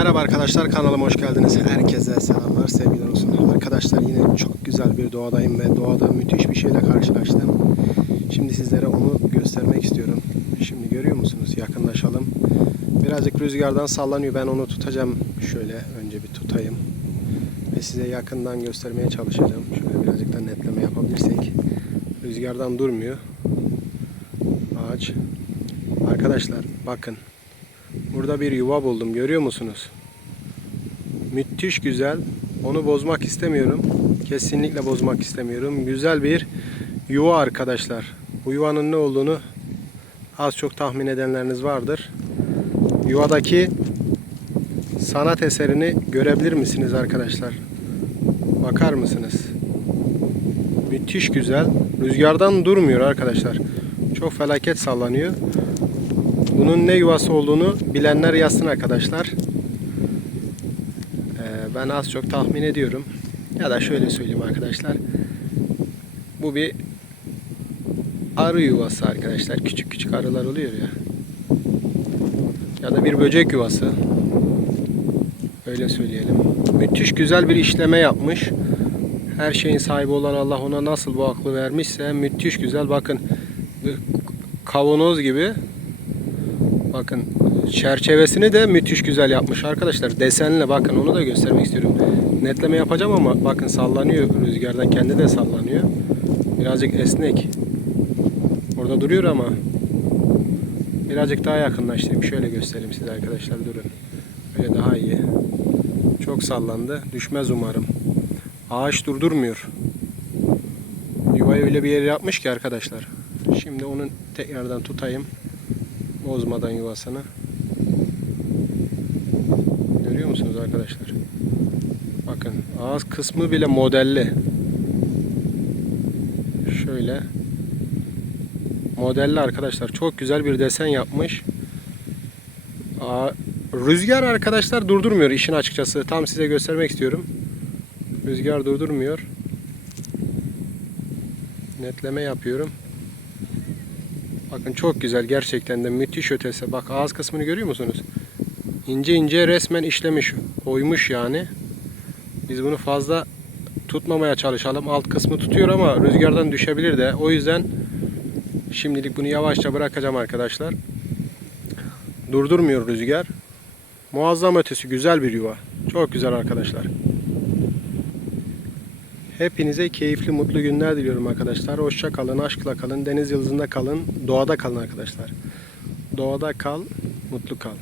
Merhaba arkadaşlar kanalıma hoş geldiniz. Herkese selamlar, sevgiler olsun. Arkadaşlar yine çok güzel bir doğadayım ve doğada müthiş bir şeyle karşılaştım. Şimdi sizlere onu göstermek istiyorum. Şimdi görüyor musunuz? Yakınlaşalım. Birazcık rüzgardan sallanıyor. Ben onu tutacağım. Şöyle önce bir tutayım. Ve size yakından göstermeye çalışacağım. Şöyle birazcık da netleme yapabilirsek. Rüzgardan durmuyor. Ağaç. Arkadaşlar bakın. Burada bir yuva buldum görüyor musunuz? Müthiş güzel. Onu bozmak istemiyorum. Kesinlikle bozmak istemiyorum. Güzel bir yuva arkadaşlar. Bu yuvanın ne olduğunu az çok tahmin edenleriniz vardır. Yuvadaki sanat eserini görebilir misiniz arkadaşlar? Bakar mısınız? Müthiş güzel. Rüzgardan durmuyor arkadaşlar. Çok felaket sallanıyor. Bunun ne yuvası olduğunu bilenler yazsın arkadaşlar. Ee, ben az çok tahmin ediyorum. Ya da şöyle söyleyeyim arkadaşlar. Bu bir arı yuvası arkadaşlar. Küçük küçük arılar oluyor ya. Ya da bir böcek yuvası. Öyle söyleyelim. Müthiş güzel bir işleme yapmış. Her şeyin sahibi olan Allah ona nasıl bu aklı vermişse müthiş güzel. Bakın kavanoz gibi Bakın çerçevesini de müthiş güzel yapmış arkadaşlar. Desenle bakın onu da göstermek istiyorum. Netleme yapacağım ama bakın sallanıyor rüzgardan kendi de sallanıyor. Birazcık esnek. Orada duruyor ama birazcık daha yakınlaştırayım. Şöyle göstereyim size arkadaşlar durun. Böyle daha iyi. Çok sallandı. Düşmez umarım. Ağaç durdurmuyor. Yuvayı öyle bir yere yapmış ki arkadaşlar. Şimdi onu tekrardan tutayım bozmadan yuvasını. Görüyor musunuz arkadaşlar? Bakın ağız kısmı bile modelli. Şöyle modelli arkadaşlar. Çok güzel bir desen yapmış. Aa, rüzgar arkadaşlar durdurmuyor işin açıkçası. Tam size göstermek istiyorum. Rüzgar durdurmuyor. Netleme yapıyorum. Bakın çok güzel gerçekten de müthiş ötesi. Bak ağız kısmını görüyor musunuz? İnce ince resmen işlemiş. Oymuş yani. Biz bunu fazla tutmamaya çalışalım. Alt kısmı tutuyor ama rüzgardan düşebilir de. O yüzden şimdilik bunu yavaşça bırakacağım arkadaşlar. Durdurmuyor rüzgar. Muazzam ötesi güzel bir yuva. Çok güzel arkadaşlar. Hepinize keyifli, mutlu günler diliyorum arkadaşlar. Hoşça kalın, aşkla kalın, deniz yıldızında kalın, doğada kalın arkadaşlar. Doğada kal, mutlu kal.